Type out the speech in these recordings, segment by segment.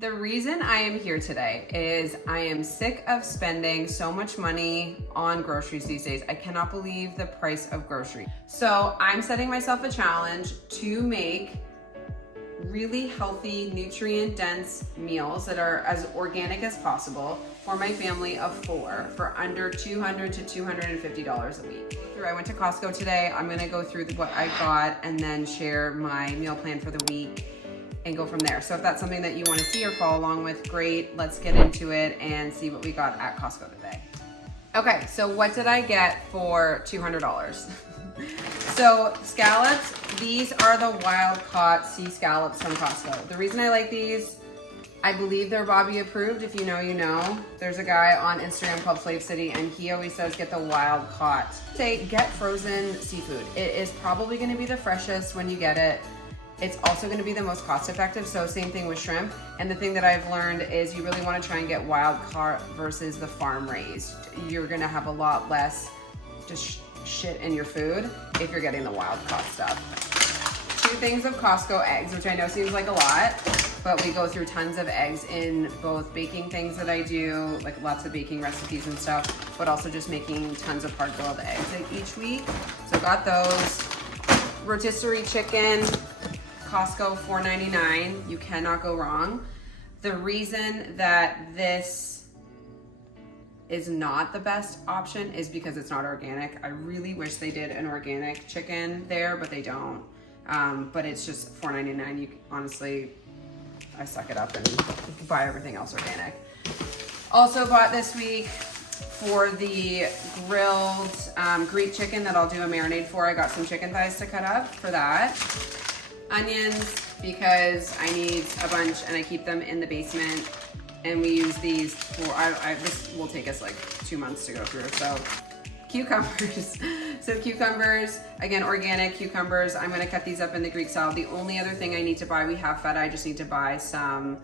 The reason I am here today is I am sick of spending so much money on groceries these days. I cannot believe the price of groceries. So I'm setting myself a challenge to make really healthy, nutrient-dense meals that are as organic as possible for my family of 4 for under $200 to $250 a week. I went to Costco today. I'm gonna go through what I got and then share my meal plan for the week and go from there. So if that's something that you want to see or follow along with, great. Let's get into it and see what we got at Costco today. Okay, so what did I get for $200? So scallops, these are the wild caught sea scallops from Costco. The reason I like these, I believe they're Bobby approved. If you know, you know. There's a guy on Instagram called Slave City and he always says get the wild caught. Say get frozen seafood. It is probably gonna be the freshest when you get it. It's also gonna be the most cost effective, so same thing with shrimp. And the thing that I've learned is you really wanna try and get wild caught versus the farm raised. You're gonna have a lot less just shit in your food if you're getting the wild caught stuff. 2 things of Costco eggs, which I know seems like a lot, but we go through tons of eggs in both baking things that I do, like lots of baking recipes and stuff, but also just making tons of hard-boiled eggs each week. So got those. Rotisserie chicken, Costco $4.99. You cannot go wrong. The reason that this is not the best option is because it's not organic. I really wish they did an organic chicken there, but they don't. But it's just $4.99. You honestly, I suck it up and buy everything else organic. Also bought this week for the grilled Greek chicken that I'll do a marinade for. I got some chicken thighs to cut up for that. Onions, because I need a bunch and I keep them in the basement and we use these for, this will take us like 2 months to go through. So cucumbers, again, organic cucumbers. I'm gonna cut these up in the Greek salad. The only other thing I need to buy, we have feta, I just need to buy some,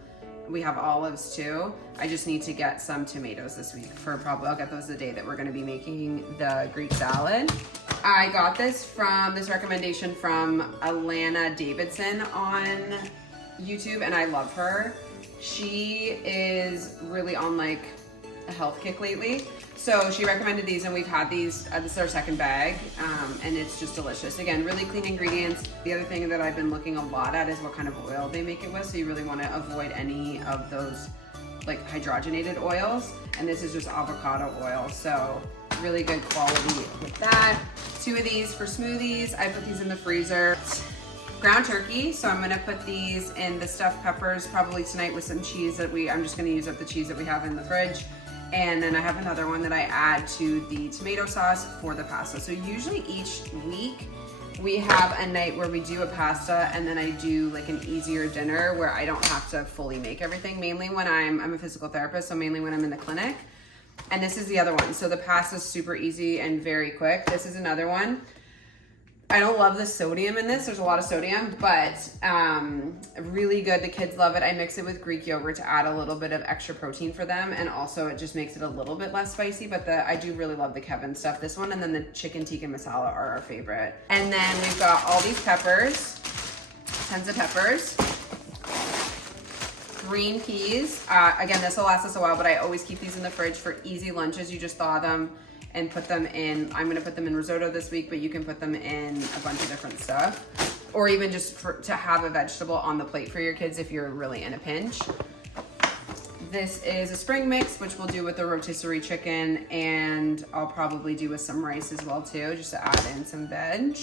we have olives too. I just need to get some tomatoes this week for probably, I'll get those the day that we're gonna be making the Greek salad. I got this recommendation from Alana Davidson on YouTube and I love her. She is really on like a health kick lately. So she recommended these and we've had these, this is our second bag and it's just delicious. Again, really clean ingredients. The other thing that I've been looking a lot at is what kind of oil they make it with. So you really want to avoid any of those like hydrogenated oils. And this is just avocado oil. So really good quality with that. 2 of these for smoothies. I put these in the freezer. Ground turkey, so I'm gonna put these in the stuffed peppers probably tonight with some cheese that I'm just gonna use up the cheese that we have in the fridge. And then I have another one that I add to the tomato sauce for the pasta. So usually each week we have a night where we do a pasta and then I do like an easier dinner where I don't have to fully make everything. Mainly when I'm a physical therapist, so mainly when I'm in the clinic. And this is the other one. So the pasta is super easy and very quick. This is another one. I don't love the sodium in this. There's a lot of sodium, but really good. The kids love it. I mix it with Greek yogurt to add a little bit of extra protein for them. And also it just makes it a little bit less spicy, but I do really love the Kevin stuff. This one and then the chicken tikka masala are our favorite. And then we've got all these peppers, tons of peppers. Green peas. Again, this will last us a while, but I always keep these in the fridge for easy lunches. You just thaw them and put them in, I'm gonna put them in risotto this week, but you can put them in a bunch of different stuff. Or even just to have a vegetable on the plate for your kids if you're really in a pinch. This is a spring mix, which we'll do with the rotisserie chicken, and I'll probably do with some rice as well too, just to add in some veg.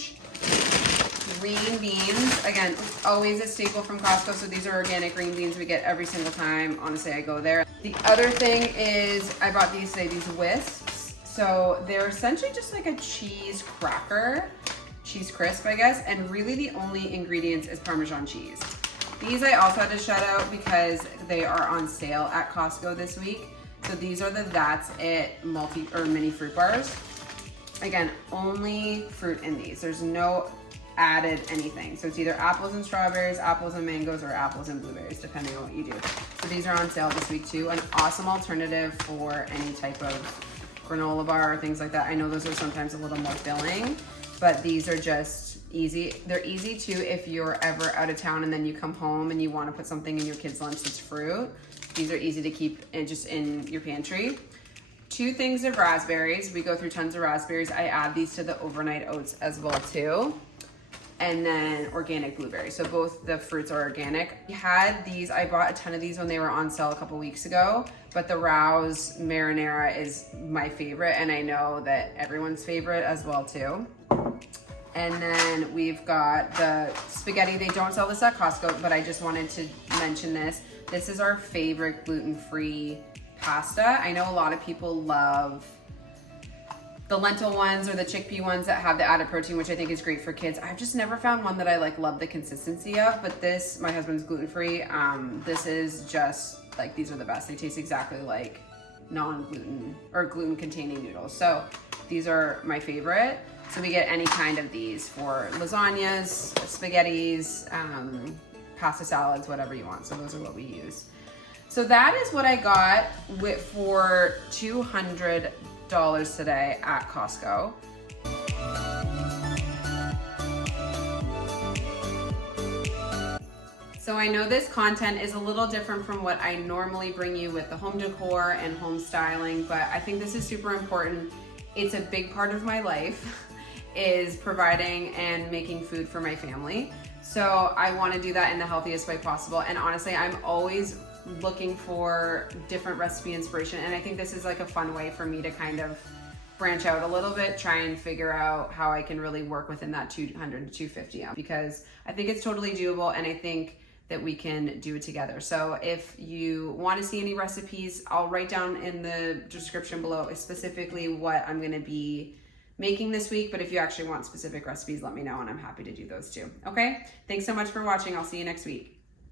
Green beans, again, always a staple from Costco, so these are organic green beans we get every single time, honestly, I go there. The other thing is, I bought these today, these wisps. So they're essentially just like a cheese cracker, cheese crisp, I guess, and really the only ingredients is Parmesan cheese. These I also had to shout out because they are on sale at Costco this week. So these are the That's It mini fruit bars. Again, only fruit in these. There's no added anything. So it's either apples and strawberries, apples and mangoes, or apples and blueberries, depending on what you do. So these are on sale this week too. An awesome alternative for any type of granola bar or things like that. I know those are sometimes a little more filling, but these are just easy. They're easy too if you're ever out of town and then you come home and you want to put something in your kids' lunch that's fruit. These are easy to keep just in your pantry. 2 things of raspberries. We go through tons of raspberries. I add these to the overnight oats as well too. And then organic blueberries. So both the fruits are organic. We had these, I bought a ton of these when they were on sale a couple weeks ago, but the Rouse marinara is my favorite, and I know that everyone's favorite as well too. And then we've got the spaghetti. They don't sell this at Costco, but I just wanted to mention this. This is our favorite gluten-free pasta. I know a lot of people love the lentil ones or the chickpea ones that have the added protein, which I think is great for kids. I've just never found one that I love the consistency of, but this, my husband's gluten-free. This is just like, these are the best. They taste exactly like non-gluten or gluten-containing noodles. So these are my favorite. So we get any kind of these for lasagnas, spaghettis, pasta salads, whatever you want. So those are what we use. So that is what I got for $200 today at Costco. So I know this content is a little different from what I normally bring you with the home decor and home styling, but I think this is super important. It's a big part of my life, is providing and making food for my family. So I want to do that in the healthiest way possible. And honestly, I'm always looking for different recipe inspiration, and I think this is like a fun way for me to kind of branch out a little bit, try and figure out how I can really work within that 200 to 250 because I think it's totally doable, and I think that we can do it together. So if you want to see any recipes, I'll write down in the description below specifically what I'm going to be making this week, but if you actually want specific recipes, let me know and I'm happy to do those too. Okay, thanks so much for watching. I'll see you next week.